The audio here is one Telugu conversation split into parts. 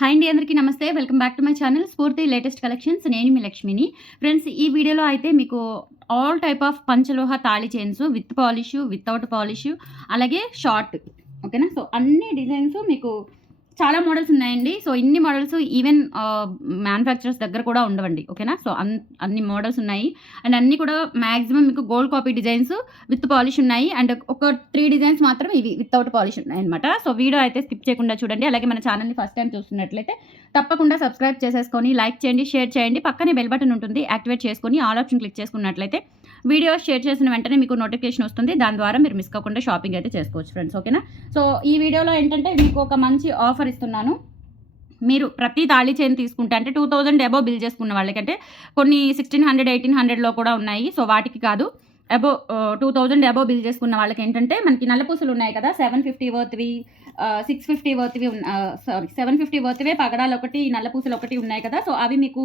హాయ్ అండి అందరికీ నమస్తే. Welcome back to my channel Spoorthi latest collections. నేను మీ లక్ష్మిని. ఫ్రెండ్స్ ఈ వీడియోలో అయితే మీకు ఆల్ టైప్ ఆఫ్ పంచలోహ తాళి chains with polish without polish అలాగే షార్ట్. ఓకేనా? సో అన్ని డిజైన్స్ మీకు చాలా మోడల్స్ ఉన్నాయండి. సో ఇన్ని మోడల్స్ ఈవెన్ మ్యానుఫ్యాక్చరర్స్ దగ్గర కూడా ఉండవండి. ఓకేనా? సో అన్ అన్ని మోడల్స్ ఉన్నాయి. అండ్ అన్నీ కూడా మ్యాక్సిమం మీకు gold copy designs with polish ఉన్నాయి. అండ్ ఒక త్రీ డిజైన్స్ మాత్రం ఇవి వితౌట్ పాలిష్ ఉన్నాయి అనమాట సో వీడియో అయితే స్కిప్ చేయకుండా చూడండి. అలాగే మన ఛానల్ని ఫస్ట్ టైం చూస్తున్నట్లయితే తప్పకుండా సబ్స్క్రైబ్ చేసేసుకొని లైక్ చేయండి షేర్ చేయండి. పక్కనే బెల్ బటన్ ఉంటుంది. యాక్టివేట్ చేసుకొని ఆల్ ఆప్షన్ క్లిక్ చేసుకున్నట్లయితే వీడియో షేర్ చేసిన వెంటనే మీకు నోటిఫికేషన్ వస్తుంది. దాని ద్వారా మీరు మిస్ కాకుండా షాపింగ్ అయితే చేసుకోవచ్చు ఫ్రెండ్స్ ఓకేనా? సో ఈ వీడియోలో ఏంటంటే మీకు ఒక మంచి ఆఫర్ ఇస్తున్నాను. మీరు ప్రతి తాళీ చైన్ తీసుకుంటే అంటే టూ థౌజండ్ అబో బిల్ చేసుకున్న వాళ్ళకంటే కొన్ని సిక్స్టీన్ హండ్రెడ్ ఎయిటీన్ హండ్రెడ్లో కూడా ఉన్నాయి. సో వాటికి కాదు. Above two thousand above bill చేసుకున్న వాళ్ళకి ఏంటంటే మనకి నల్లపూసలు ఉన్నాయి కదా సెవెన్ ఫిఫ్టీ వర్త్వి సిక్స్ ఫిఫ్టీ వర్త్వి సారీ సెవెన్ ఫిఫ్టీ వర్త్వే పగడాలు ఒకటి నల్ల పూసలు ఒకటి ఉన్నాయి కదా సో అవి మీకు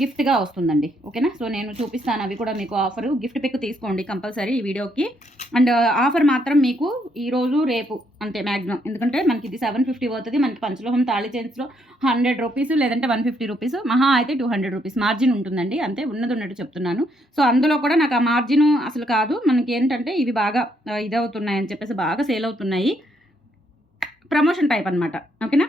గిఫ్ట్గా వస్తుందండి ఓకేనా? సో నేను చూపిస్తాను అవి కూడా మీకు ఆఫరు గిఫ్ట్ పిక్ తీసుకోండి కంపల్సరీ ఈ వీడియోకి. అండ్ ఆఫర్ మాత్రం మీకు ఈరోజు రేపు అంతే మ్యాక్సిమం ఎందుకంటే మనకి ఇది సెవెన్ ఫిఫ్టీ అవుతుంది మనకి పంచలోహం తాళి చైన్స్లో హండ్రెడ్ రూపీస్ లేదంటే వన్ ఫిఫ్టీ రూపీస్ మహా అయితే టూ హండ్రెడ్ రూపీస్ మార్జిన్ ఉంటుందండి అంతే ఉన్నది ఉన్నట్టు చెప్తున్నాను. సో అందులో కూడా నాకు ఆ మార్జిన్ అసలు కాదు. మనకి ఏంటంటే ఇవి బాగా ఇదవుతున్నాయి అని చెప్పేసి బాగా సేల్ అవుతున్నాయి. ప్రమోషన్ టైప్ అనమాట ఓకేనా?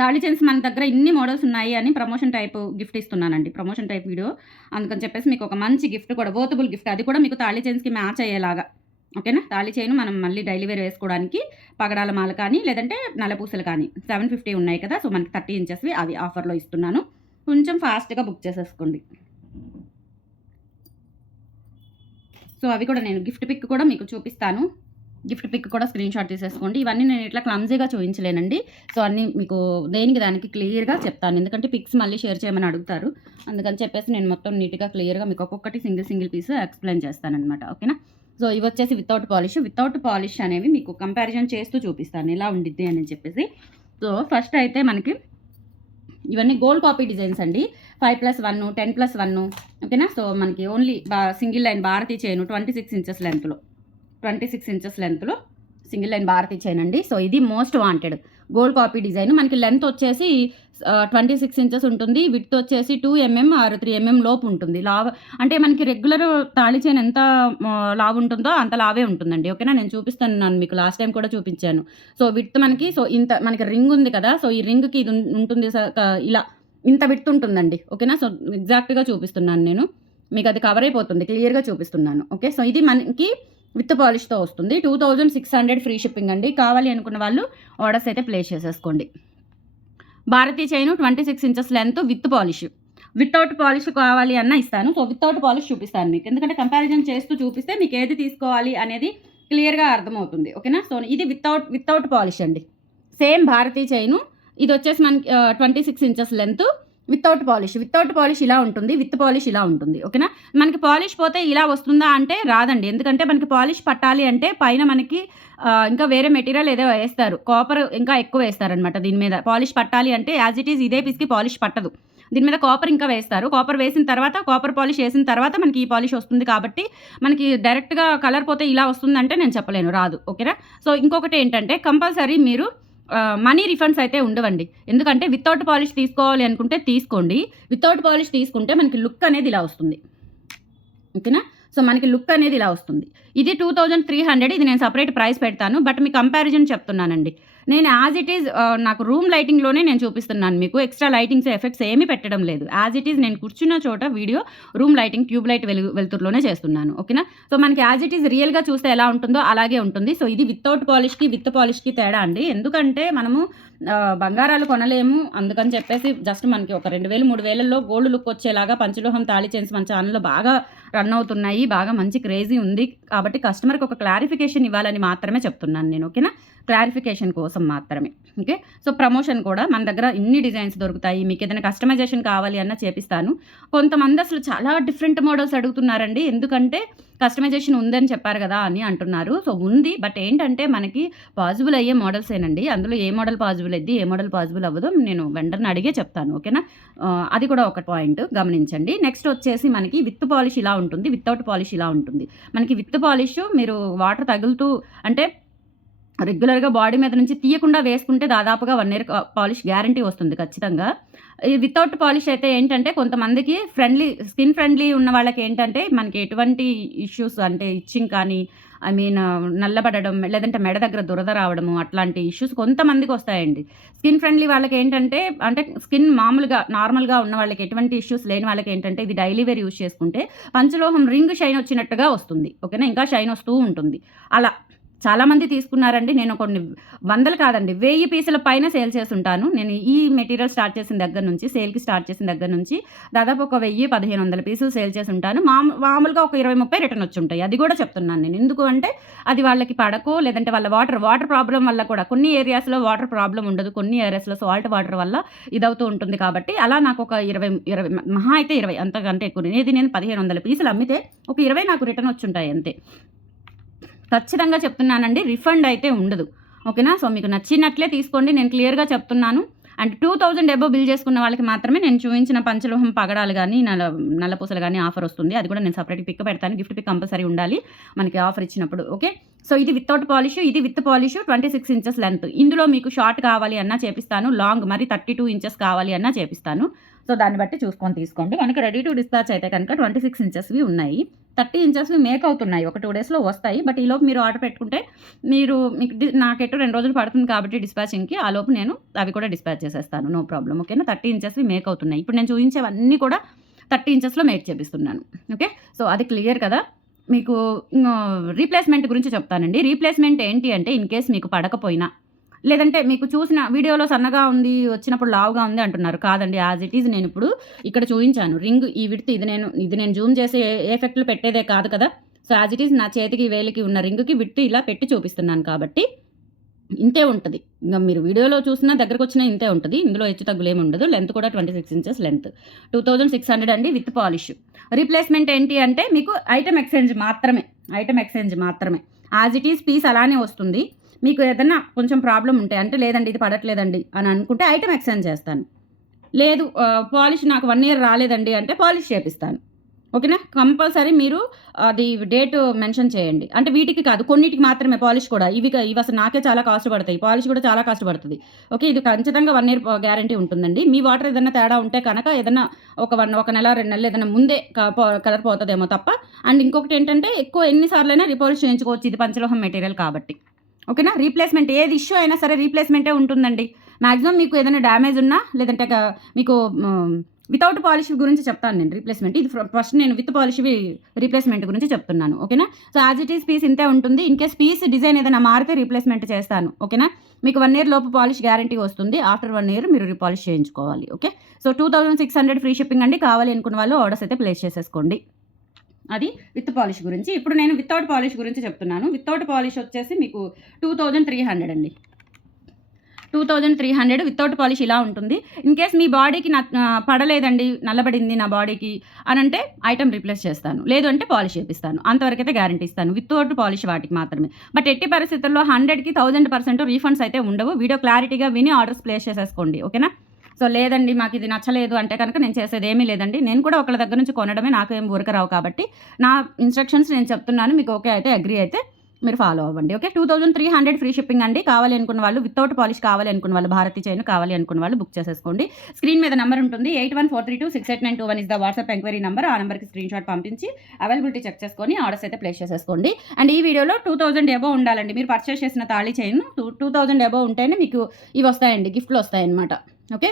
తాళి చైన్స్ మన దగ్గర ఇన్ని మోడల్స్ ఉన్నాయి అని promotion type gift ఇస్తున్నానండి. Promotion type video. అందుకని చెప్పేసి మీకు ఒక మంచి గిఫ్ట్ కూడా వోతబుల్ గిఫ్ట్. అది కూడా మీకు తాళి చైన్స్కి మ్యాచ్ అయ్యేలాగా. ఓకేనా? తాళి చైన్ మనం మళ్ళీ డైలీ వేర్ వేసుకోవడానికి పగడాల మాల కానీ లేదంటే నల్లపూసలు కానీ సెవెన్ ఫిఫ్టీ ఉన్నాయి కదా సో మనకి థర్టీ ఇంచెస్వి అవి ఆఫర్లో ఇస్తున్నాను. కొంచెం ఫాస్ట్గా బుక్ చేసేసుకోండి. సో అవి కూడా నేను గిఫ్ట్ పిక్ కూడా మీకు చూపిస్తాను. గిఫ్ట్ పిక్ కూడా స్క్రీన్ షాట్ తీసేసుకోండి. ఇవన్నీ నేను ఇట్లా క్లమ్జీగా చూపించలేనండి. సో అన్నీ మీకు దేనికి దానికి క్లియర్గా చెప్తాను. ఎందుకంటే పిక్స్ మళ్ళీ షేర్ చేయమని అడుగుతారు. అందుకని చెప్పేసి నేను మొత్తం నీట్గా క్లియర్గా మీకు ఒక్కొక్కటి సింగిల్ సింగిల్ పీస్ ఎక్స్ప్లెయిన్ చేస్తానమాట ఓకేనా? సో ఇవి వచ్చేసి వితౌట్ పాలిష్. వితౌట్ పాలిష్ అనేవి మీకు కంపారిజన్ చేస్తూ చూపిస్తాను. ఎలా ఉండిద్ది అని చెప్పేసి. సో ఫస్ట్ అయితే మనకి ఇవన్నీ గోల్డ్ కాపీ డిజైన్స్ అండి. Five plus one ten plus one ఓకేనా? సో మనకి ఓన్లీ బా single line Bharati chain twenty six inches లెంత్లో. ట్వంటీ సిక్స్ ఇంచెస్ లెంత్లో సింగిల్ లైన్ భారతీ చైన్ అండి సో ఇది most wanted gold copy design మనకి లెంత్ వచ్చేసి ట్వంటీ సిక్స్ ఇంచెస్ ఉంటుంది. విత్ వచ్చేసి టూ ఎంఎం ఆరు త్రీ ఎంఎం లోపు ఉంటుంది. లావ్ అంటే మనకి రెగ్యులర్ తాళి చైన్ ఎంత లావ్ ఉంటుందో అంత లావే ఉంటుందండి. ఓకేనా నేను చూపిస్తాను నన్ను మీకు. లాస్ట్ టైం కూడా చూపించాను. సో విత్ మనకి సో ఇంత మనకి రింగ్ ఉంది కదా? సో ఈ రింగ్కి ఇది ఉంటుంది ఇలా ఇంత విత్ ఉంటుందండి. ఓకేనా సో ఎగ్జాక్ట్గా చూపిస్తున్నాను నేను. మీకు అది కవర్ అయిపోతుంది. క్లియర్గా చూపిస్తున్నాను. ఓకే సో ఇది మనకి విత్ పాలిష్తో వస్తుంది. Two thousand six hundred free shipping అండి. కావాలి అనుకున్న వాళ్ళు ఆర్డర్స్ అయితే ప్లేస్ చేసేసుకోండి. భారతీయ chain twenty six inches length with polish. Without polish కావాలి అన్న ఇస్తాను. సో వితౌట్ పాలిష్ చూపిస్తాను మీకు. ఎందుకంటే కంపారిజన్ చేస్తూ చూపిస్తే మీకు ఏది తీసుకోవాలి అనేది క్లియర్గా అర్థమవుతుంది. ఓకేనా? సో ఇది వితౌట్ వితౌట్ పాలిష్ అండి. సేమ్ భారతీయ చైను. ఇది వచ్చేసి మనకి twenty six inches length. Without polish without polish ఇలా ఉంటుంది. విత్ పాలిష్ ఇలా ఉంటుంది. ఓకేనా మనకి పాలిష్ పోతే ఇలా వస్తుందా అంటే రాదండి. ఎందుకంటే మనకి పాలిష్ పట్టాలి అంటే పైన మనకి ఇంకా వేరే మెటీరియల్ ఏదో వేస్తారు. కాపర్ ఇంకా ఎక్కువ వేస్తారనమాట దీని మీద. పాలిష్ పట్టాలి అంటే యాజ్ ఇట్ ఈజ్ ఇదే పీస్కి పాలిష్ పట్టదు. దీని మీద కాపర్ ఇంకా వేస్తారు. కాపర్ వేసిన తర్వాత కాపర్ పాలిష్ వేసిన తర్వాత మనకి ఈ పాలిష్ వస్తుంది కాబట్టి మనకి డైరెక్ట్గా కలర్ పోతే ఇలా వస్తుందంటే నేను చెప్పలేను. రాదు. ఓకేనా సో ఇంకొకటి ఏంటంటే కంపల్సరీ మీరు మనీ రిఫండ్స్ అయితే ఉండవండి. ఎందుకంటే వితౌట్ పాలిష్ తీసుకోవాలి అనుకుంటే తీసుకోండి. వితౌట్ పాలిష్ తీసుకుంటే మనకి లుక్ అనేది ఇలా వస్తుంది. ఓకేనా? సో మనకి లుక్ అనేది ఇలా వస్తుంది. ఇది టూ థౌజండ్ త్రీ హండ్రెడ్ ఇది నేను సపరేట్ ప్రైస్ పెడతాను. బట్ మీ కంపారిజన్ చెప్తున్నానండి. నేను యాజ్ ఇట్ ఈజ్ నాకు రూమ్ లైటింగ్లోనే నేను చూపిస్తున్నాను మీకు. ఎక్స్ట్రా లైటింగ్స్ ఎఫెక్ట్స్ ఏమీ పెట్టడం లేదు. యాజ్ ఇట్ ఈజ్ నేను కూర్చున్న చోట video room lighting tube light వెలు వెలుతురులోనే చేస్తున్నాను. ఓకేనా సో మనకి యాజ్ ఇట్ ఈజ్ రియల్గా చూస్తే ఎలా ఉంటుందో అలాగే ఉంటుంది. సో ఇది వితౌట్ పాలిష్కి విత్ పాలిష్కి తేడా అండి. ఎందుకంటే మనము బంగారాలు కొనలేము. అందుకని చెప్పేసి జస్ట్ మనకి ఒక రెండు వేలు మూడు వేలల్లో గోల్డ్ లుక్ వచ్చేలాగా పంచలోహం తాళి చేసి మన ఛానల్లో బాగా రన్ అవుతున్నాయి బాగా మంచి క్రేజీ ఉంది కాబట్టి కస్టమర్కి ఒక క్లారిఫికేషన్ ఇవ్వాలని మాత్రమే చెప్తున్నాను నేను ఓకేనా? క్లారిఫికేషన్ కోసం మాత్రమే ఓకే? సో ప్రమోషన్ కూడా మన దగ్గర ఇన్ని డిజైన్స్ దొరుకుతాయి మీకు ఏదైనా కస్టమైజేషన్ కావాలి అన్న చేపిస్తాను. కొంతమంది అసలు చాలా డిఫరెంట్ మోడల్స్ అడుగుతున్నారండి. ఎందుకంటే కస్టమైజేషన్ ఉందని చెప్పారు కదా అని అంటున్నారు. సో ఉంది. బట్ ఏంటంటే మనకి పాజిబుల్ అయ్యే మోడల్స్ ఏనండి. అందులో ఏ మోడల్ పాజిబుల్ అయ్యి ఏ మోడల్ పాజిబుల్ అవ్వదో నేను వెంటనే అడిగే చెప్తాను. ఓకేనా? అది కూడా ఒక పాయింట్ గమనించండి. నెక్స్ట్ వచ్చేసి మనకి విత్ పాలిష్ ఇలా ఉంటుంది. వితౌట్ పాలిష్ ఇలా ఉంటుంది. మనకి విత్ పాలిష్ మీరు వాటర్ తగులుతూ అంటే రెగ్యులర్గా బాడీ మీద నుంచి తీయకుండా వేసుకుంటే దాదాపుగా వన్ ఇయర్ పాలిష్ గ్యారంటీ వస్తుంది ఖచ్చితంగా. ఈ వితౌట్ పాలిష్ అయితే ఏంటంటే కొంతమందికి ఫ్రెండ్లీ స్కిన్ ఫ్రెండ్లీ ఉన్న వాళ్ళకి ఏంటంటే మనకి ఎటువంటి ఇష్యూస్ అంటే ఇచ్చింగ్ కానీ ఐ మీన్ నల్లబడడం లేదంటే మెడ దగ్గర దురద రావడము అట్లాంటి ఇష్యూస్ కొంతమందికి వస్తాయండి. స్కిన్ ఫ్రెండ్లీ వాళ్ళకి ఏంటంటే అంటే స్కిన్ మామూలుగా నార్మల్గా ఉన్న వాళ్ళకి ఎటువంటి ఇష్యూస్ లేని వాళ్ళకి ఏంటంటే ఇది డైలీ వేర్ యూస్ చేసుకుంటే పంచలోహం రింగ్ షైన్ వచ్చినట్టుగా వస్తుంది. ఓకేనా? ఇంకా షైన్ వస్తూ ఉంటుంది. అలా చాలామంది తీసుకున్నారండి. నేను కొన్ని వందలు కాదండి వెయ్యి పీసుల పైన సేల్ చేస్తుంటాను. నేను ఈ మెటీరియల్ స్టార్ట్ చేసిన దగ్గర నుంచి సేల్కి స్టార్ట్ చేసిన దగ్గర నుంచి దాదాపు ఒక వెయ్యి పదిహేను వందల పీసులు సేల్ చేసి ఉంటాను మామూలుగా ఒక ఇరవై ముప్పై రిటర్న్ వచ్చి ఉంటాయి. అది కూడా చెప్తున్నాను నేను. ఎందుకు అంటే అది వాళ్ళకి పడకో లేదంటే వాళ్ళ వాటర్ వాటర్ ప్రాబ్లం వల్ల కూడా కొన్ని ఏరియాస్లో వాటర్ ప్రాబ్లం ఉండదు. కొన్ని ఏరియాస్లో సాల్ట్ వాటర్ వల్ల ఇదవుతూ ఉంటుంది కాబట్టి అలా నాకు ఒక ఇరవై ఇరవై మహా అయితే ఇరవై అంతకంటే ఎక్కువ. ఇది నేను పదిహేను వందల పీసులు అమ్మితే ఒక ఇరవై నాకు రిటర్న్ వచ్చి ఉంటాయి అంతే. ఖచ్చితంగా చెప్తున్నానండి. రిఫండ్ అయితే ఉండదు. ఓకేనా? సో మీకు నచ్చినట్లే తీసుకోండి. నేను క్లియర్గా చెప్తున్నాను. And two thousand above bill చేసుకున్న వాళ్ళకి మాత్రమే నేను చూపించిన పంచలోహం పగడాలు కానీ నల్ల నల్లపూసలు కానీ ఆఫర్ వస్తుంది. అది కూడా నేను సపరేట్ పిక్ పెడతాను. గిఫ్ట్ పిక్ కంపల్సరీ ఉండాలి మనకి ఆఫర్ ఇచ్చినప్పుడు. ఓకే? సో ఇది వితౌట్ పాలిష్ ఇది with polish twenty six inches length ఇందులో మీకు షార్ట్ కావాలి అన్నా చేపిస్తాను. లాంగ్ మరి థర్టీ టూ ఇంచెస్ కావాలి అన్నా చేపిస్తాను. సో దాన్ని బట్టి చూసుకొని తీసుకోండి. మనకి రెడీ టు డిస్పాచ్ అయితే కనుక ట్వంటీ సిక్స్ ఇంచెస్వి ఉన్నాయి. థర్టీ ఇంచెస్వి మేక్ అవుతున్నాయి. ఒక టూ డేస్లో వస్తాయి. బట్ ఈలోపు మీరు ఆర్డర్ పెట్టుకుంటే మీరు మీకు నాకెట్టు రెండు రోజులు పడుతుంది కాబట్టి డిస్పాచింగ్కి ఆ లోపు నేను అవి కూడా డిస్పాచ్ చేసేస్తాను. నో ప్రాబ్లం ఓకేనా థర్టీ ఇంచెస్వి మేక్ అవుతున్నాయి. ఇప్పుడు నేను చూపించేవన్నీ కూడా థర్టీ ఇంచెస్లో మేక్ చేపిస్తున్నాను. ఓకే సో అది క్లియర్ కదా? మీకు రీప్లేస్మెంట్ గురించి చెప్తానండి. రీప్లేస్మెంట్ ఏంటి అంటే ఇన్ కేస్ మీకు పడకపోయినా లేదంటే మీకు చూసిన వీడియోలో సన్నగా ఉంది వచ్చినప్పుడు లావుగా ఉంది అంటున్నారు. కాదండి యాజ్ ఇట్ ఈజ్ నేను ఇప్పుడు ఇక్కడ చూపించాను. రింగ్ ఈ విడితే ఇది నేను ఇది నేను జూమ్ చేసి ఎఫెక్ట్లు పెట్టేదే కాదు కదా. సో యాజ్ ఇట్ ఈజ్ నా చేతికి వేలికి ఉన్న రింగ్కి విట్టి ఇలా పెట్టి చూపిస్తున్నాను కాబట్టి ఇంతే ఉంటుంది. ఇంకా మీరు వీడియోలో చూసినా దగ్గరకు వచ్చినా ఇంతే ఉంటుంది. ఇందులో హెచ్చు తగ్గులేమి ఉండదు. లెంత్ కూడా twenty six inches length. Two thousand six hundred అండి విత్ పాలిష్. రీప్లేస్మెంట్ ఏంటి అంటే మీకు ఐటమ్ ఎక్స్చేంజ్ మాత్రమే. ఐటమ్ ఎక్స్చేంజ్ మాత్రమే. యాజ్ ఇట్ ఈస్ పీస్ అలానే వస్తుంది. మీకు ఏదైనా కొంచెం ప్రాబ్లం ఉంటే అంటే లేదండి ఇది పడట్లేదండి అని అనుకుంటే ఐటమ్ ఎక్స్చేంజ్ చేస్తాను. లేదు పాలిష్ నాకు వన్ ఇయర్ రాలేదండి అంటే పాలిష్ చేపిస్తాను. ఓకేనా? కంపల్సరీ మీరు అది డేట్ మెన్షన్ చేయండి. అంటే వీటికి కాదు కొన్నిటికి మాత్రమే పాలిష్ కూడా. ఇవి ఇవి అసలు నాకే చాలా కాస్ట్ పడతాయి. పాలిష్ కూడా చాలా కాస్ట్ పడుతుంది. ఓకే ఇది ఖచ్చితంగా వన్ ఇయర్ గ్యారంటీ ఉంటుందండి. మీ వాటర్ ఏదైనా తేడా ఉంటే కనుక ఏదైనా ఒక వన్ ఒక నెల రెండు నెలలు ఏదైనా ముందే కలర్ పోతుందేమో తప్ప. అండ్ ఇంకొకటి ఏంటంటే ఎక్కువ ఎన్నిసార్లైనా రిపాలిష్ చేయించుకోవచ్చు. ఇది పంచలోహం మెటీరియల్ కాబట్టి. ఓకేనా? రీప్లేస్మెంట్ ఏది ఇష్యూ అయినా సరే రీప్లేస్మెంటే ఉంటుందండి. మ్యాక్సిమం మీకు ఏదైనా డ్యామేజ్ ఉన్నా లేదంటే మీకు వితౌట్ పాలిష్ గురించి చెప్తాను నేను రీప్లేస్మెంట్ ఇది ఫస్ట్ నేను విత్ పాలిష్ రీప్లేస్మెంట్ గురించి చెప్తున్నాను ఓకేనా? So as it is piece ఇంతే ఉంటుంది. ఇన్ కేస్ పీస్ డిజైన్ ఏదైనా మారితే రీప్లేస్మెంట్ చేస్తాను ఓకేనా? మీకు వన్ ఇయర్ లోపు పాలిష్ గ్యారంటీ వస్తుంది. ఆఫ్టర్ వన్ ఇయర్ మీరు రీపాలిష్ చేయించుకోవాలి okay? So two thousand six hundred free shipping అండి. కావాలి అనుకున్న వాళ్ళు ఆర్డర్స్ అయితే ప్లేస్ చేసేసుకోండి. అది విత్ పాలిష్ గురించి. ఇప్పుడు నేను వితౌట్ పాలిష్ గురించి చెప్తున్నాను. వితౌట్ పాలిష్ వచ్చేసి మీకు టూ థౌజండ్ త్రీ హండ్రెడ్ అండి. Two thousand three hundred without polish ఇలా ఉంటుంది. ఇన్ కేస్ మీ బాడీకి పడలేదండి నల్లబడింది నా బాడీకి అని అంటే ఐటమ్ రీప్లేస్ చేస్తాను. లేదు అంటే పాలిష్ చేపిస్తాను. అంతవరకు అయితే గ్యారంటీ ఇస్తాను. వితౌట్ పాలిష్ వాటికి మాత్రమే. బట్ ఎట్టి పరిస్థితుల్లో హండ్రెడ్కి థౌజండ్ పర్సెంట్ రీఫండ్స్ అయితే ఉండవు. వీడియో క్లారిటీగా విని ఆర్డర్స్ ప్లేస్ చేసేసుకోండి. ఓకేనా? సో లేదండి మాకు ఇది నచ్చలేదు అంటే కనుక నేను చేసేది ఏమీ లేదండి. నేను కూడా ఒకళ్ళ దగ్గర నుంచి కొనడమే నాకు ఏం ఊరకరావు కాబట్టి నా ఇన్స్ట్రక్షన్స్ నేను చెప్తున్నాను. మీకు ఓకే అయితే అగ్రి అయితే మీరు ఫాలో అవ్వండి okay two thousand three hundred free shipping అండి. కావాలి అనుకున్న వాళ్ళు వితౌట్ పాలిష్ కావాలి అనుకున్న వాళ్ళు భారతీ చైన్ కావాలి అనుకున్న వాళ్ళు బుక్ చేసేసుకోండి. స్క్రీన్ మీద నెంబర్ ఉంటుంది eight one four three two six eight nine two one is the WhatsApp enquiry number ఆ నెంబర్కి స్క్రీన్ షాట్ పంపించి అవైలబిలిటీ చెక్ చేసుకొని ఆర్డర్స్ అయితే ప్లేస్ చేసేసుకోండి. అండ్ ఈ వీడియోలో టూ థౌసండ్ ఎబో ఉండాలండి. మీరు పర్చేస్ చేసిన thali chain two two thousand above ఉంటేనే మీకు ఇవి వస్తాయండి గిఫ్ట్లు వస్తాయన్నమాట ఓకే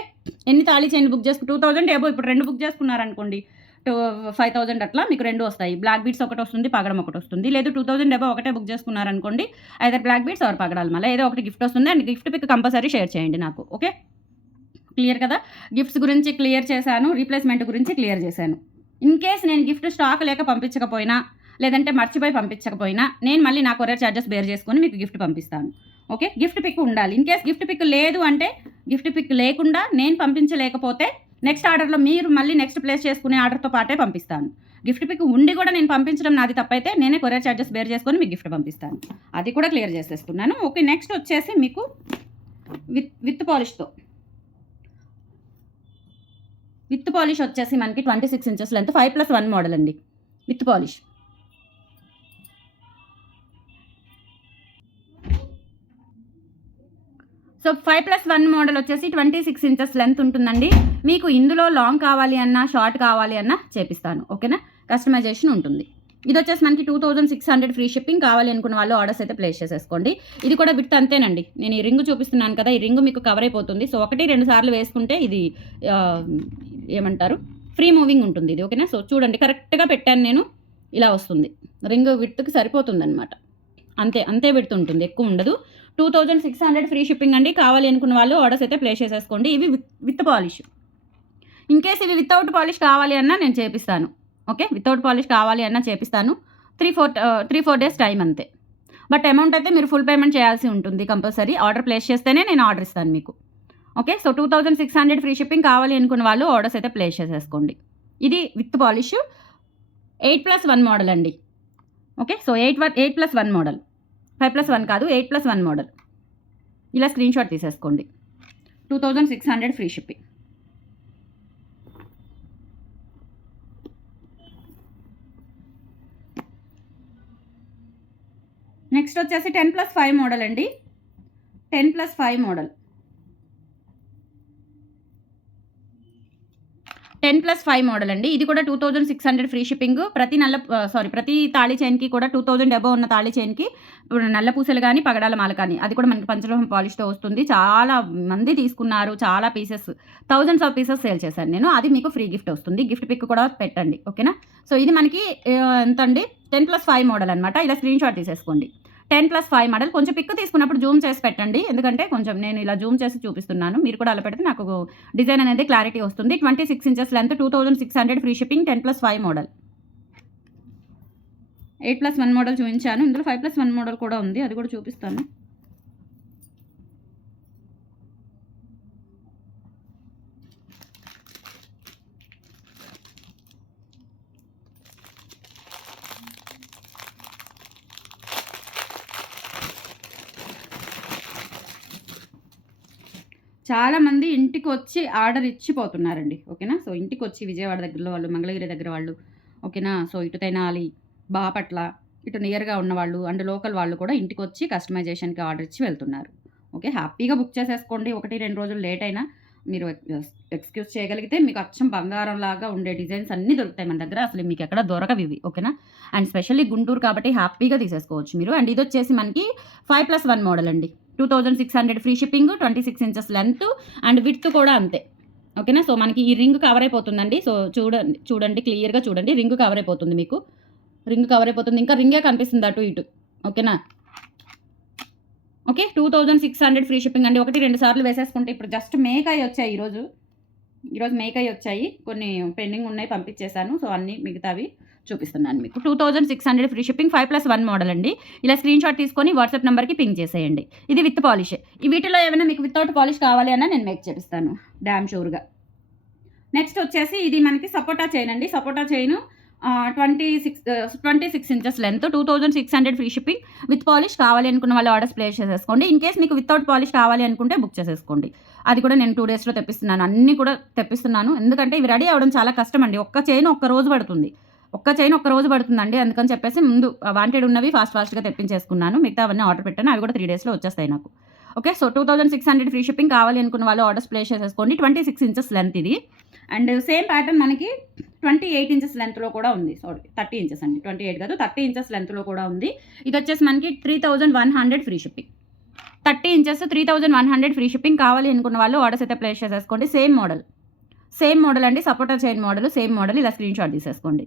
ఎన్ని తాళీ చైన్ బుక్ చేసుకు టూ థౌసండ్ ఎబో ఇప్పుడు రెండు బుక్ చేసుకున్నారనుకోండి టూ ఫైవ్ థౌసండ్ అట్లా మీకు రెండు వస్తాయి. బ్లాక్ బీట్స్ ఒకటి వస్తుంది పగడం ఒకటి వస్తుంది. లేదు టూ థౌసండ్ ఎబో ఒకటే బుక్ చేసుకున్నారనుకోండి అయితే బ్లాక్ బీట్స్ ఆర్ పగడాలి మళ్ళీ. ఏదో ఒకటి గిఫ్ట్ వస్తుంది and gift pick compulsory share చేయండి నాకు ఓకే? క్లియర్ కదా? గిఫ్ట్స్ గురించి క్లియర్ చేశాను రీప్లేస్మెంట్ గురించి క్లియర్ చేశాను. ఇన్ కేస్ నేను గిఫ్ట్ స్టాక్ లేక పంపించకపోయినా లేదంటే మర్చిపోయి పంపించకపోయినా నేను మళ్ళీ నా కొరియర్ ఛార్జెస్ బేర్ చేసుకొని మీకు గిఫ్ట్ పంపిస్తాను ఓకే? గిఫ్ట్ పిక్ ఉండాలి. ఇన్ కేస్ గిఫ్ట్ పిక్ లేదు అంటే గిఫ్ట్ పిక్ లేకుండా నేను పంపించలేకపోతే నెక్స్ట్ ఆర్డర్లో మీరు మళ్ళీ నెక్స్ట్ ప్లేస్ చేసుకునే ఆర్డర్తో పాటే పంపిస్తాను. గిఫ్ట్ పిక్ ఉండి కూడా నేను పంపించడం నాది తప్పైతే నేనే కొరియర్ ఛార్జెస్ బేర్ చేసుకొని మీకు గిఫ్ట్ పంపిస్తాను. అది కూడా క్లియర్ చేసేస్తున్నాను. ఓకే నెక్స్ట్ వచ్చేసి మీకు విత్ విత్ పాలిష్తో విత్ పాలిష్ వచ్చేసి మనకి twenty six inches length five plus one model అండి. With polish so five plus one model వచ్చేసి ట్వంటీ సిక్స్ ఇంచెస్ లెంత్ ఉంటుందండి. మీకు ఇందులో లాంగ్ కావాలి అన్నా షార్ట్ కావాలి అన్నా చేపిస్తాను. ఓకేనా? కస్టమైజేషన్ ఉంటుంది. ఇది వచ్చేసి మనకి two thousand six hundred free shipping కావాలి అనుకున్న వాళ్ళు ఆర్డర్స్ అయితే ప్లేస్ చేసేసుకోండి. ఇది కూడా విత్ అంతేనండి. నేను ఈ రింగ్ చూపిస్తున్నాను కదా ఈ రింగ్ మీకు కవర్ అయిపోతుంది. సో ఒకటి రెండు సార్లు వేసుకుంటే ఇది ఏమంటారు? ఫ్రీ మూవింగ్ ఉంటుంది ఇది. ఓకేనా? సో చూడండి కరెక్ట్గా పెట్టాను నేను. ఇలా వస్తుంది. రింగ్ విత్కి సరిపోతుంది అనమాట అంతే అంతే పెడుతుంటుంది ఉంటుంది. ఎక్కువ ఉండదు. Two thousand six hundred free shipping అండి. కావాలి అనుకున్న వాళ్ళు ఆర్డర్స్ అయితే ప్లేస్ చేసేసుకోండి. ఇవి విత్ పాలిష్. ఇన్ కేస్ ఇవి వితౌట్ పాలిష్ కావాలి అన్నా నేను చేపిస్తాను. ఓకే? వితౌట్ పాలిష్ కావాలి అన్నా చేపిస్తాను. Three four three four days time అంతే. బట్ అమౌంట్ అయితే మీరు ఫుల్ పేమెంట్ చేయాల్సి ఉంటుంది కంపల్సరీ. ఆర్డర్ ప్లేస్ చేస్తేనే నేను ఆర్డర్ ఇస్తాను మీకు. Okay? So two thousand six hundred free shipping కావాలి అనుకున్న వాళ్ళు ఆర్డర్స్ అయితే ప్లేస్ చేసేసుకోండి. ఇది with polish. Eight plus one model అండి. Okay? So eight one eight plus one model. Five plus one కాదు ఎయిట్ ప్లస్ వన్ మోడల్. ఇలా స్క్రీన్ షాట్ తీసేసుకోండి. Two thousand six hundred free shipping. Next వచ్చేసి టెన్ ప్లస్ ఫైవ్ మోడల్ అండి. Ten plus five model. Ten plus five model అండి. ఇది కూడా two thousand six hundred free shipping. ప్రతి నల్ల సారీ ప్రతి తాళి చైన్కి కూడా టూ థౌజండ్ అబవ్ ఉన్న తాళి చైన్కి నల్ల పూసలు కానీ పగడాల మాల కానీ అది కూడా మనకి పంచలోహం పాలిష్తో వస్తుంది. చాలా మంది తీసుకున్నారు చాలా pieces thousands of pieces sale చేశాను నేను. అది మీకు ఫ్రీ గిఫ్ట్ వస్తుంది. గిఫ్ట్ పిక్ కూడా పెట్టండి ఓకేనా? సో ఇది మనకి ఎంత అండి టెన్ ప్లస్ ఫైవ్ మోడల్ అనమాట ఇలా స్క్రీన్ షాట్ తీసేసుకోండి. టెన్ ప్లస్ ఫైవ్ మోడల్ కొంచెం పిక్ తీసుకున్నప్పుడు జూమ్ చేసి పెట్టండి. ఎందుకంటే కొంచెం నేను ఇలా జూమ్ చేసి చూపిస్తున్నాను. మీరు కూడా అలా పెడితే నాకు డిజైన్ అనేది క్లారిటీ వస్తుంది. Twenty six inches length two thousand six hundred free shipping ten plus five model. Eight plus one model చూపించాను. ఇందులో ఫైవ్ ప్లస్ వన్ మోడల్ కూడా ఉంది. అది కూడా చూపిస్తాను. చాలామంది ఇంటికి వచ్చి ఆర్డర్ ఇచ్చిపోతున్నారండి ఓకేనా? సో ఇంటికి వచ్చి విజయవాడ దగ్గరలో వాళ్ళు మంగళగిరి దగ్గర వాళ్ళు ఓకేనా? సో ఇటు తెనాలి బాపట్ల ఇటు నియర్గా ఉన్నవాళ్ళు అండ్ లోకల్ వాళ్ళు కూడా ఇంటికి వచ్చి కస్టమైజేషన్కి ఆర్డర్ ఇచ్చి వెళ్తున్నారు. ఓకే? హ్యాపీగా బుక్ చేసేసుకోండి ఒకటి రెండు రోజులు లేట్ అయినా మీరు ఎక్స్క్యూజ్ చేయగలిగితే మీకు అచ్చం బంగారం లాగా ఉండే డిజైన్స్ అన్నీ దొరుకుతాయి మన దగ్గర. అసలు మీకు ఎక్కడ దొరకవి ఇవి ఓకేనా? అండ్ స్పెషల్లీ గుంటూరు కాబట్టి హ్యాపీగా తీసేసుకోవచ్చు మీరు. అండ్ ఇది వచ్చేసి మనకి ఫైవ్ ప్లస్ వన్ మోడల్ అండి. Two thousand six hundred free shipping twenty six inches length and width కూడా అంతే. ఓకేనా సో మనకి ఈ రింగ్ కవర్ అయిపోతుందండి. సో చూడండి చూడండి క్లియర్గా చూడండి. రింగ్ కవర్ అయిపోతుంది మీకు. రింగ్ కవర్ అయిపోతుంది. ఇంకా రింగే కనిపిస్తుంది అటు ఇటు. ఓకేనా okay two thousand six hundred free shipping అండి. ఒకటి రెండు సార్లు వేసేసుకుంటే ఇప్పుడు జస్ట్ మేక్ అయ్యి వచ్చాయి ఈరోజు. ఈరోజు మేక్ అయ్యి వచ్చాయి. కొన్ని పెండింగ్ ఉన్నాయి పంపించేశాను. సో అన్నీ మిగతావి. చూపిస్తున్నాను మీకు. Two thousand six hundred free shipping five plus one model అండి. ఇలా స్క్రీన్ షాట్ తీసుకొని వాట్సాప్ నెంబర్కి పింక్ చేసేయండి. ఇది విత్ పాలిష్ ఈ వీటిలో ఏమైనా మీకు వితౌట్ పాలిష్ కావాలి అన్నా నేను మేక్ చేపిస్తాను. డ్యామ్ షూర్గా నెక్స్ట్ వచ్చేసి ఇది మనకి సపోటా చైన్ అండి. Sapota chain twenty six twenty six inches length two thousand six hundred free shipping with polish కావాలి అనుకున్న వాళ్ళు ఆర్డర్స్ ప్లేస్ చేసేసుకోండి. ఇన్ కేస్ మీకు వితౌట్ పాలిష్ కావాలి అనుకుంటే బుక్ చేసేసుకోండి. అది కూడా నేను టూ డేస్లో తెప్పిస్తున్నాను. అన్నీ కూడా తెప్పిస్తున్నాను. ఎందుకంటే ఇవి రెడీ అవ్వడం చాలా కష్టం అండి. ఒక్క చైన్ ఒక్క రోజు పడుతుంది. ఒక్క చైన్ ఒక్క రోజు పడుతుందండి. అందుకని చెప్పేసి ముందు వాంటెడ్ ఉన్నవి ఫాస్ట్ ఫాస్ట్గా తెప్పించేసుకున్నాను. మిగతా అవన్నీ ఆర్డర్ పెట్టాను. అవి కూడా త్రీ డేస్లో వచ్చేస్తాయి నాకు. Okay so two thousand six hundred free shipping కావాలి అనుకున్న వాళ్ళు ఆర్డర్స్ ప్లేస్ చేసేసుకోండి. ట్వంటీ సిక్స్ ఇంచెస్ లెంత్ ఇది. అండ్ సేమ్ ప్యాటర్న్ మనకి ట్వంటీ ఎయిట్ ఇంచెస్ లెంత్లో కూడా ఉంది. సారీ థర్టీ ఇంచెస్ అండి. ట్వంటీ ఎయిట్ కాదు థర్టీ ఇంచెస్ లెంత్లో కూడా ఉంది. ఇది వచ్చేసి మనకి three thousand one hundred free shipping thirty inches three thousand one hundred free shipping కావాలి అనుకున్న వాళ్ళు ఆర్డర్స్ అయితే ప్లేస్ చేసేసుకోండి. సేమ్ మోడల్ సేమ్ మోడల్ అండి. సపోర్టర్ చైన్ మోడల్ సేమ్ మోడల్ ఇలా స్క్రీన్ షాట్ తీసేసుకోండి.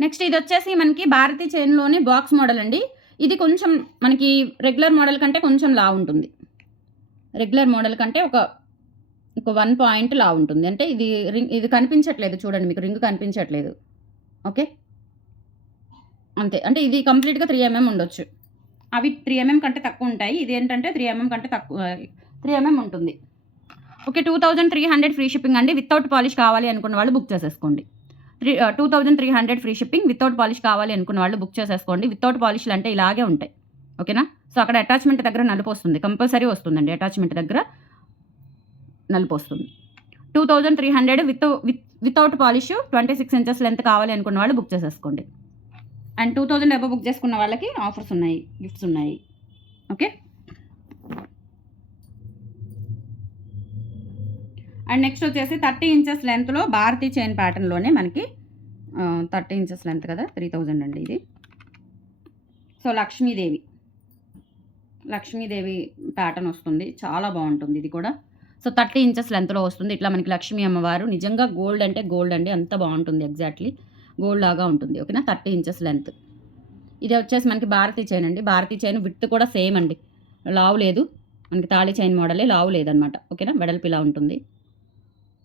నెక్స్ట్ ఇది వచ్చేసి మనకి భారతీ చైన్లోని బాక్స్ మోడల్ అండి ఇది కొంచెం మనకి రెగ్యులర్ మోడల్ కంటే కొంచెం లా ఉంటుంది. రెగ్యులర్ మోడల్ కంటే ఒక ఒక వన్ పాయింట్ లా ఉంటుంది. అంటే ఇది రింగ్ ఇది కనిపించట్లేదు చూడండి మీకు రింగ్ కనిపించట్లేదు. ఓకే? అంతే. అంటే ఇది కంప్లీట్గా త్రీ ఎంఎం ఉండొచ్చు. అవి త్రీ ఎంఎం కంటే తక్కువ ఉంటాయి. ఇది ఏంటంటే త్రీ ఎంఎం కంటే తక్కువ త్రీ ఎంఎం ఉంటుంది. Okay two thousand three hundred free shipping అండి. వితౌట్ పాలిష్ కావాలి అనుకున్న వాళ్ళు బుక్ చేసేసుకోండి. Three two thousand three hundred free shipping without polish కావాలి అనుకున్న వాళ్ళు బుక్ చేసేసుకోండి. వితౌట్ పాలిష్లు అంటే ఇలాగే ఉంటాయి. ఓకేనా? సో అక్కడ అటాచ్మెంట్ దగ్గర నలుపు వస్తుంది. కంపల్సరీ వస్తుందండి. అటాచ్మెంట్ దగ్గర నలుపు వస్తుంది. Two thousand three hundred with with without polish twenty six inches length కావాలి అనుకున్న వాళ్ళు బుక్ చేసేసుకోండి. And two thousand above book చేసుకున్న వాళ్ళకి ఆఫర్స్ ఉన్నాయి గిఫ్ట్స్ ఉన్నాయి. ఓకే అండ్ నెక్స్ట్ వచ్చేసి థర్టీ ఇంచెస్ లెంత్లో భారతీ చైన్ ప్యాటర్న్లోనే మనకి థర్టీ ఇంచెస్ లెంత్ కదా త్రీ థౌజండ్ అండి ఇది. సో లక్ష్మీదేవి. లక్ష్మీదేవి ప్యాటర్న్ వస్తుంది. చాలా బాగుంటుంది ఇది కూడా. సో థర్టీ ఇంచెస్ లెంత్లో వస్తుంది. ఇట్లా మనకి లక్ష్మీ అమ్మవారు నిజంగా గోల్డ్ అంటే గోల్డ్ అండి. అంత బాగుంటుంది ఎగ్జాక్ట్లీ గోల్డ్ లాగా ఉంటుంది. ఓకేనా? థర్టీ ఇంచెస్ లెంత్ ఇది వచ్చేసి మనకి భారతీ చైన్ అండి. భారతీ చైన్ విత్ కూడా సేమ్ అండి. లావు లేదు. మనకి తాళి చైన్ మోడలే లావు లేదనమాట ఓకేనా? వెడల్పిలా ఉంటుంది.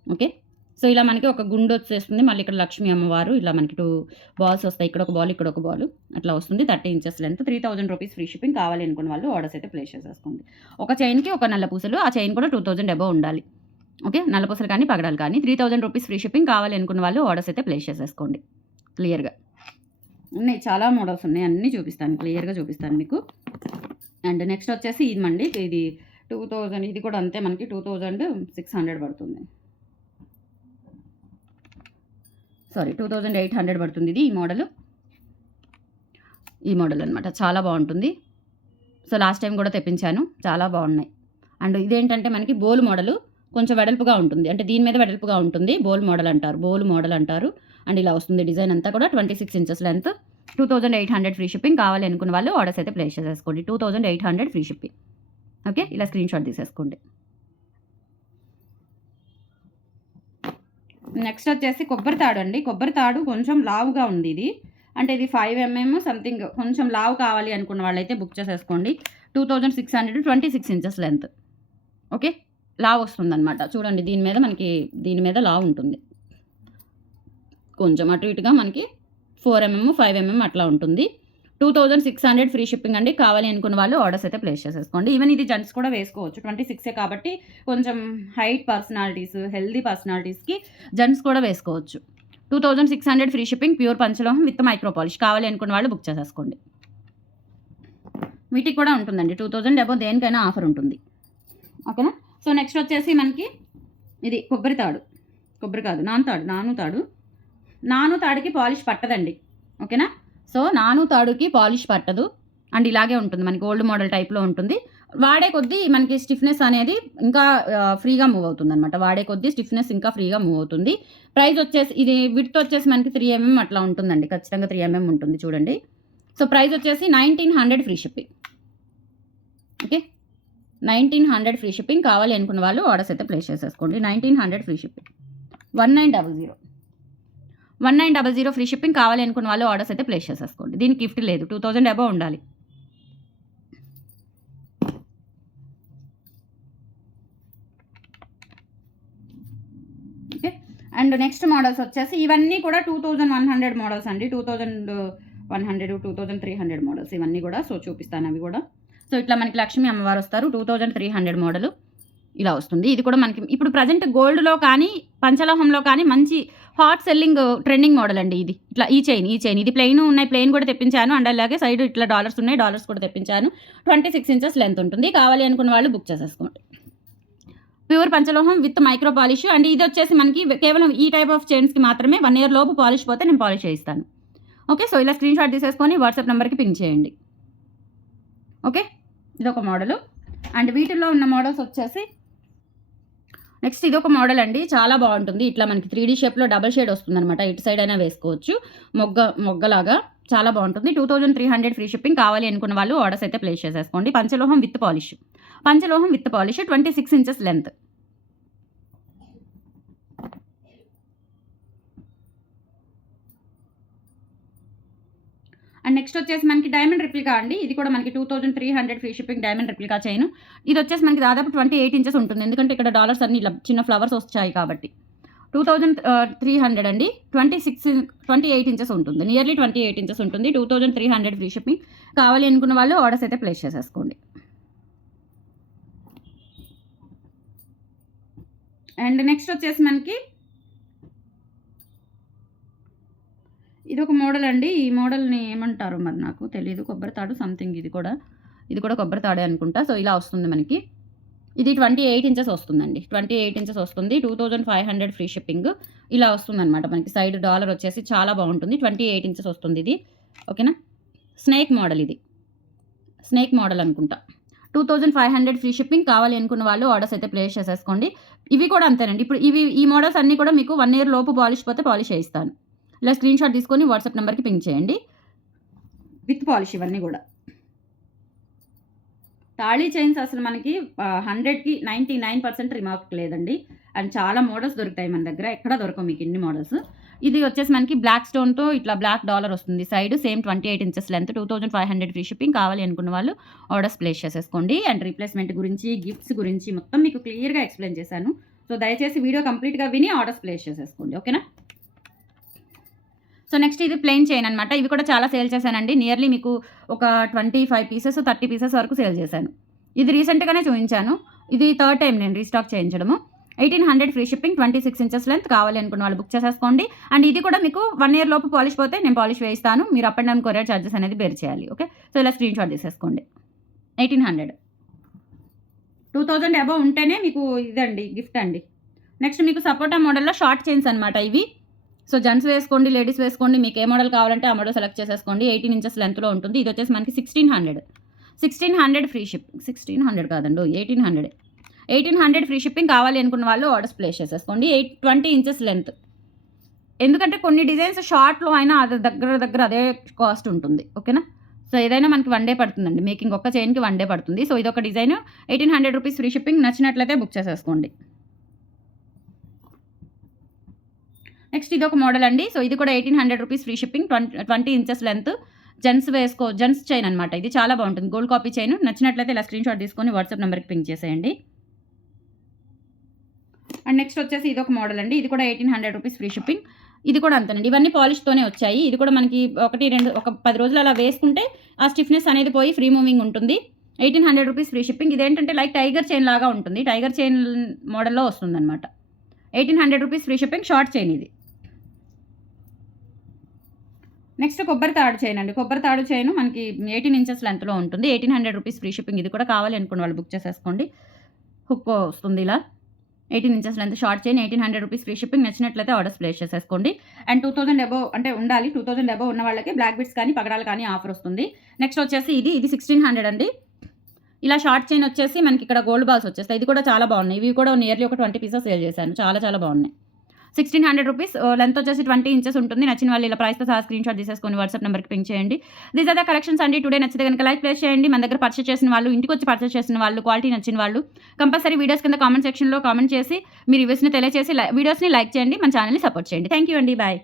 ఓకే? సో ఇలా మనకి ఒక గుండు వచ్చేస్తుంది. మళ్ళీ ఇక్కడ లక్ష్మీ అమ్మవారు ఇలా మనకి టూ బాల్స్ వస్తాయి. ఇక్కడ ఒక బాల్ ఇక్కడ ఒక బాల్ అట్లా వస్తుంది. Thirty inches length three thousand rupees free shipping కావాలి అనుకున్న వాళ్ళు ఆర్డర్స్ అయితే ప్లేస్ చేసేసుకోండి. ఒక చైన్కి ఒక నల్ల పూసలు. ఆ చైన్ కూడా టూ థౌసండ్ అబవ్ ఉండాలి. ఓకే? నల్ల పూసలు కానీ పగడాలు కానీ three thousand rupees free shipping కావాలి అనుకున్న వాళ్ళు ఆర్డర్స్ అయితే ప్లేస్ చేసేసుకోండి. క్లియర్గా. ఉన్నాయి. చాలా మోడల్స్ ఉన్నాయి. అన్నీ చూపిస్తాను. క్లియర్గా చూపిస్తాను మీకు. అండ్ నెక్స్ట్ వచ్చేసి ఇది మండి. ఇది టూ థౌజండ్ ఇది కూడా అంతే. మనకి టూ థౌజండ్ సిక్స్ హండ్రెడ్ పడుతుంది. Sorry two thousand eight hundred పడుతుంది ఇది ఈ మోడల్. ఈ మోడల్ అనమాట చాలా బాగుంటుంది. సో లాస్ట్ టైం కూడా తెప్పించాను చాలా బాగున్నాయి. అండ్ ఇదేంటంటే మనకి బోల్ మోడల్ కొంచెం వెడల్పుగా ఉంటుంది. అంటే దీని మీద వెడల్పుగా ఉంటుంది బోల్ మోడల్ అంటారు బోల్ మోడల్ అంటారు. అండ్ ఇలా వస్తుంది డిజైన్ అంతా కూడా twenty six inches length two thousand eight hundred free shipping కావాలి అనుకున్న వాళ్ళు ఆర్డర్స్ అయితే ప్లేస్ చేసేసుకోండి. Two thousand eight hundred free shipping okay ఇలా స్క్రీన్ షాట్ తీసేసుకోండి. నెక్స్ట్ వచ్చేసి కొబ్బరి తాడు అండి. కొబ్బరి తాడు కొంచెం లావుగా ఉంది ఇది అంటే ఇది ఫైవ్ ఎంఎం సంథింగ్ కొంచెం లావు కావాలి అనుకున్న వాళ్ళైతే బుక్ చేసేసుకోండి. Two thousand six hundred twenty six inches length okay లావ్ వస్తుందన్నమాట. చూడండి దీని మీద మనకి దీని మీద లావ్ ఉంటుంది. కొంచెం అటు ఇటుగా మనకి ఫోర్ ఎంఎం ఫైవ్ ఎంఎం అట్లా ఉంటుంది. Two thousand six hundred free shipping అండి. కావాలి అనుకున్న వాళ్ళు ఆర్డర్స్ అయితే ప్లేస్ చేసేసుకోండి. ఈవెన్ ఇది జెంట్స్ కూడా వేసుకోవచ్చు. ట్వంటీ సిక్సే కాబట్టి కొంచెం హైట్ పర్సనాలిటీస్ హెల్దీ పర్సనాలిటీస్కి జెంట్స్ కూడా వేసుకోవచ్చు. Two thousand six hundred free shipping pure పంచలోహం with micro polish. కావాలి అనుకున్న వాళ్ళు బుక్ చేసేసుకోండి. వీటికి కూడా ఉంటుందండి. టూ థౌజండ్ అబౌవ్ దేనికైనా ఆఫర్ ఉంటుంది. ఓకేనా? సో నెక్స్ట్ వచ్చేసి మనకి ఇది కొబ్బరి తాడు. కొబ్బరి కాదు నాను తాడు నాను తాడు. నాను తాడుకి పాలిష్ పట్టదండి. ఓకేనా? సో నాను తాడుకి పాలిష్ పట్టదు. అండ్ ఇలాగే ఉంటుంది. మనకి ఓల్డ్ మోడల్ టైప్లో ఉంటుంది. వాడే కొద్దీ మనకి స్టిఫ్నెస్ అనేది ఇంకా ఫ్రీగా మూవ్ అవుతుంది అనమాట వాడే కొద్దీ స్టిఫ్నెస్ ఇంకా ఫ్రీగా మూవ్ అవుతుంది. ప్రైస్ వచ్చేసి ఇది విడ్త్ వచ్చేసి మనకి త్రీ ఎంఎం అట్లా ఉంటుందండి. ఖచ్చితంగా త్రీ ఎంఎం ఉంటుంది చూడండి. సో ప్రైస్ వచ్చేసి nineteen hundred free shipping. Okay? Nineteen hundred free shipping కావాలి అనుకున్న వాళ్ళు ఆర్డర్స్ అయితే ప్లేస్ చేసేసుకోండి. Nineteen hundred free shipping. One nine double zero. One nine double zero free shipping కావాలి అనుకున్న వాళ్ళు ఆర్డర్స్ అయితే ప్లేస్ చేసేసుకోండి. దీనికి గిఫ్ట్ లేదు. టూ థౌజండ్ అబౌవ్ ఉండాలి. ఓకే అండ్ నెక్స్ట్ మోడల్స్ వచ్చేసి ఇవన్నీ కూడా two thousand one hundred models అండి. Two thousand one hundred two thousand three hundred models ఇవన్నీ కూడా. సో చూపిస్తాను అవి కూడా. సో ఇట్లా మనకి లక్ష్మీ అమ్మవారు వస్తారు. Two thousand three hundred model ఇలా వస్తుంది. ఇది కూడా మనకి ఇప్పుడు ప్రజెంట్ గోల్డ్లో కానీ పంచలోహంలో కానీ మంచి హాట్ సెల్లింగ్ ట్రెండింగ్ మోడల్ అండి ఇది. ఇట్లా ఈ చైన్ ఈ చైన్ ఇది ప్లెయిన్ ఉన్నాయి ప్లెయిన్ కూడా తెప్పించాను. అండ్ అలాగే సైడ్ ఇట్లా డాలర్స్ ఉన్నాయి డాలర్స్ కూడా తెప్పించాను. ట్వంటీ సిక్స్ ఇంచెస్ లెంత్ ఉంటుంది. కావాలి అనుకున్న వాళ్ళు బుక్ చేసేసుకోండి. ప్యూర్ పంచలోహం విత్ మైక్రో పాలిష్ అండ్ ఇది వచ్చేసి మనకి కేవలం ఈ టైప్ ఆఫ్ చైన్స్కి మాత్రమే వన్ ఇయర్ లోపు పాలిష్ పోతే నేను పాలిష్ చేయిస్తాను. ఓకే సో ఇలా స్క్రీన్ షాట్ తీసేసుకొని వాట్సాప్ నెంబర్కి పింక్ చేయండి. ఓకే ఇది ఒక మోడలు అండ్ వీటిల్లో ఉన్న మోడల్స్ వచ్చేసి నెక్స్ట్ ఇది ఒక మోడల్ అండి. చాలా బాగుంటుంది. ఇట్లా మనకి త్రీ డీ షేప్లో డబల్ షేడ్ వస్తుంది అనమాట ఇటు సైడ్ అయినా వేసుకోవచ్చు. మొగ్గ మొగ్గలాగా చాలా బాగుంటుంది. Two thousand three hundred free shipping కావాలి అనుకున్న వాళ్ళు ఆర్డర్స్ అయితే ప్లేస్ చేసేసుకోండి. పంచలోహం with polish. పంచలోహం with polish twenty six inches length and next వచ్చేసి మనకి డైమండ్ రిప్లికా అండి. ఇది కూడా మనకి two thousand three hundred free shipping diamond replica chain. ఇది వచ్చేసి మనకి దాదాపు ట్వంటీ ఎయిట్ ఇంచెస్ ఉంటుంది. ఎందుకంటే ఇక్కడ డాలర్స్ అన్ని చిన్న ఫ్లవర్స్ వచ్చాయి కాబట్టి. టూ థౌజండ్ త్రీ హండ్రెడ్ అండి. Twenty six twenty eight inches ఉంటుంది. నియర్లీ ట్వంటీ ఎయిట్ ఇంచెస్ ఉంటుంది. Two thousand three hundred free shipping. కావాలి అనుకున్న వాళ్ళు ఆర్డర్స్ అయితే ప్లేస్ చేసేసుకోండి. అండ్ నెక్స్ట్ వచ్చేసి మనకి ఇది ఒక మోడల్ అండి. ఈ మోడల్ని ఏమంటారు మరి నాకు తెలియదు కొబ్బరి తాడు సంథింగ్ ఇది కూడా. ఇది కూడా కొబ్బరి తాడే అనుకుంటా. సో ఇలా వస్తుంది మనకి. ఇది ట్వంటీ ఎయిట్ ఇంచెస్ వస్తుందండి. ట్వంటీ ఎయిట్ ఇంచెస్ వస్తుంది. Two thousand five hundred free shipping ఇలా వస్తుంది అనమాట మనకి. సైడ్ డాలర్ వచ్చేసి చాలా బాగుంటుంది. ట్వంటీ ఎయిట్ ఇంచెస్ వస్తుంది ఇది. ఓకేనా? స్నేక్ మోడల్ ఇది. స్నేక్ మోడల్ అనుకుంటా. Two thousand five hundred free shipping కావాలి అనుకున్న వాళ్ళు ఆర్డర్స్ అయితే ప్లేస్ చేసేసుకోండి. ఇవి కూడా అంతేనండి. ఇప్పుడు ఇవి ఈ మోడల్స్ అన్నీ కూడా మీకు వన్ ఇయర్ లోపు పాలిష్ పోతే పాలిష్ చేయిస్తాను. ఇలా స్క్రీన్ షాట్ తీసుకొని వాట్సాప్ నెంబర్కి పింక్ చేయండి. విత్ పాలిష్ ఇవన్నీ కూడా. తాళీ చైన్స్ అసలు మనకి హండ్రెడ్కి నైంటీ నైన్ పర్సెంట్ రిమార్క్ లేదండి. అండ్ చాలా మోడల్స్ దొరుకుతాయి మన దగ్గర. ఎక్కడ దొరకవు మీకు ఇన్ని మోడల్స్ ఇది వచ్చేసి మనకి బ్లాక్ స్టోన్తో ఇట్లా బ్లాక్ డాలర్ వస్తుంది. Side same twenty eight inches length two thousand five hundred free shipping కావాలి అనుకున్న వాళ్ళు ఆర్డర్స్ ప్లేస్ చేసేసుకోండి. అండ్ రీప్లేస్మెంట్ గురించి గిఫ్ట్స్ గురించి మొత్తం మీకు క్లియర్గా ఎక్స్ప్లెయిన్ చేశాను. సో దయచేసి వీడియో కంప్లీట్గా విని ఆర్డర్స్ ప్లేస్ చేసేసుకోండి. ఓకేనా సో నెక్స్ట్ ఇది ప్లెయిన్ చైన్ అనమాట ఇవి కూడా చాలా సేల్ చేశానండి. నియర్లీ మీకు ఒక twenty five pieces thirty pieces వరకు సేల్ చేశాను. ఇది రీసెంట్గానే చూపించాను ఇది థర్డ్ టైం నేను restock చేయించడము. Eighteen hundred free shipping twenty six inches length కావాలి అనుకున్న వాళ్ళు బుక్ చేసేసుకోండి. అండ్ ఇది కూడా మీకు వన్ ఇయర్ లోపు పాలిష్ పోతే నేను పాలిష్ వేయిస్తాను. మీరు up and down courier charges అనేది బేర్ చేయాలి. ఓకే? సో ఇలా స్క్రీన్ షాట్ తీసేసుకోండి. Eighteen hundred. Two thousand above ఉంటేనే మీకు ఇదండి గిఫ్ట్ అండి. నెక్స్ట్ మీకు సపోటా మోడల్లో షార్ట్ చైన్స్ అనమాట ఇవి. సో జెంట్స్ వేసుకోండి లేడీస్ వేసుకోండి మీకు ఏ మోడల్ కావాలంటే ఆ మోడల్ సెలెక్ట్ చేసేసుకోండి. ఎయిటీన్ ఇంచెస్ లెంత్లో ఉంటుంది. ఇది వచ్చేసి మనకి sixteen hundred sixteen hundred free ship sixteen hundred కాదండి eighteen hundred eighteen hundred free shipping కావాలి అనుకున్న వాళ్ళు ఆర్డర్స్ ప్లేస్ చేసేసుకోండి. ఎయిట్ ట్వంటీ ఇంచెస్ లెంత్ ఎందుకంటే కొన్ని డిజైన్స్ షార్ట్లో అయినా అది దగ్గర దగ్గర అదే కాస్ట్ ఉంటుంది. ఓకేనా సో ఏదైనా మనకి వన్ డే పడుతుందండి. మేకింగ్ ఒక్క చైన్కి వన్ డే పడుతుంది. సో ఇది ఒక design eighteen hundred rupees free shipping నచ్చినట్లయితే బుక్ చేసేసుకోండి. నెక్స్ట్ ఇది ఒక మోడల్ అండి. సో ఇది కూడా eighteen hundred rupees free shipping. Twenty twenty inches length. Gents వేసుకో జెంట్స్ చైన్ అనమాట ఇది చాలా బాగుంటుంది. Gold copy chain. నచ్చినట్లయితే ఇలా స్క్రీన్ షాట్ తీసుకొని వాట్సాప్ నెంబర్కి పింక్ చేసేయండి. అండ్ నెక్స్ట్ వచ్చేసి ఇది ఒక మోడల్ అండి. ఇది కూడా eighteen hundred rupees free shipping. ఇది కూడా అంతేనండి. ఇవన్నీ పాలిష్తోనే వచ్చాయి. ఇది కూడా మనకి ఒకటి రెండు ఒక పది రోజులు అలా వేసుకుంటే ఆ స్టిఫ్నెస్ అనేది పోయి ఫ్రీ మూవింగ్ ఉంటుంది. Eighteen hundred rupees free shipping. ఇదేంటంటే లైక్ టైగర్ చైన్ లాగా ఉంటుంది. టైగర్ చైన్ మోడల్లో వస్తుందన్నమాట. Eighteen hundred rupees free shipping. Short chain ఇది. నెక్స్ట్ కొబ్బరి తాడు చైన్ అండి. కొబ్బరి తాడు చైన్ మనకి ఎయిటీన్ ఇంచెస్ లెంత్లో ఉంటుంది. Eighteen hundred rupees free shipping. ఇది కూడా కావాలి అనుకున్న వాళ్ళు బుక్ చేసేసుకోండి. హుక్ వస్తుంది ఇలా. Eighteen inches length short chain eighteen hundred rupees free shipping. నచ్చినట్లయితే ఆర్డర్స్ ప్లేస్ చేసేసుకోండి. అండ్ టూ థౌసండ్ అబో అంటే ఉండాలి. టూ థౌసండ్ అబో ఉన్న వాళ్ళకి బ్లాక్ బిట్స్ కానీ పగడాలు కానీ ఆఫర్ వస్తుంది. నెక్స్ట్ వచ్చేసి ఇది. ఇది సిక్స్టీన్ హండ్రెడ్ అండి. ఇలా షార్ట్ చైన్ వచ్చేసి మనకి ఇక్కడ గోల్డ్ బాల్స్ వచ్చేస్తాయి. ఇది కూడా చాలా బాగున్నాయి. ఇవి కూడా నియర్లీ ఒక ట్వంటీ పీసెస్ సేల్ చేశాను. చాలా చాలా బాగున్నాయి. సిక్స్టీన్ హండ్రెడ్ రూపీస్ లెంత్ వచ్చేసి ట్వంటీ ఇంచెస్ ఉంటుంది. నచ్చిన వాళ్ళు ఇలా ప్రైస్తో సహా స్క్రీన్ షాట్ తీసేసుకొని వాట్సాప్ నెంబర్కి పింక్ చేయండి. దీస్ ఆర్ ద కలెక్షన్స్ అండి. టుడే నచ్చితే కనుక లైక్ ప్లేస్ చేయండి. మన దగ్గర పర్చేస్ చేసిన వాళ్ళు ఇంటికి వచ్చి పర్చేస్ చేసిన వాళ్ళు క్వాలిటీ నచ్చిన వాళ్ళు కంపల్సరీ వీడియోస్ కింద కామెంట్ సెక్షన్లో కామెంట్ చేసి మీ రివ్యూస్ని తెలియజేసి వీడియోస్ని లైక్ చేయండి. మన ఛానల్ని సపోర్ట్ చేయండి. థ్యాంక్ యూ అండి. బాయ్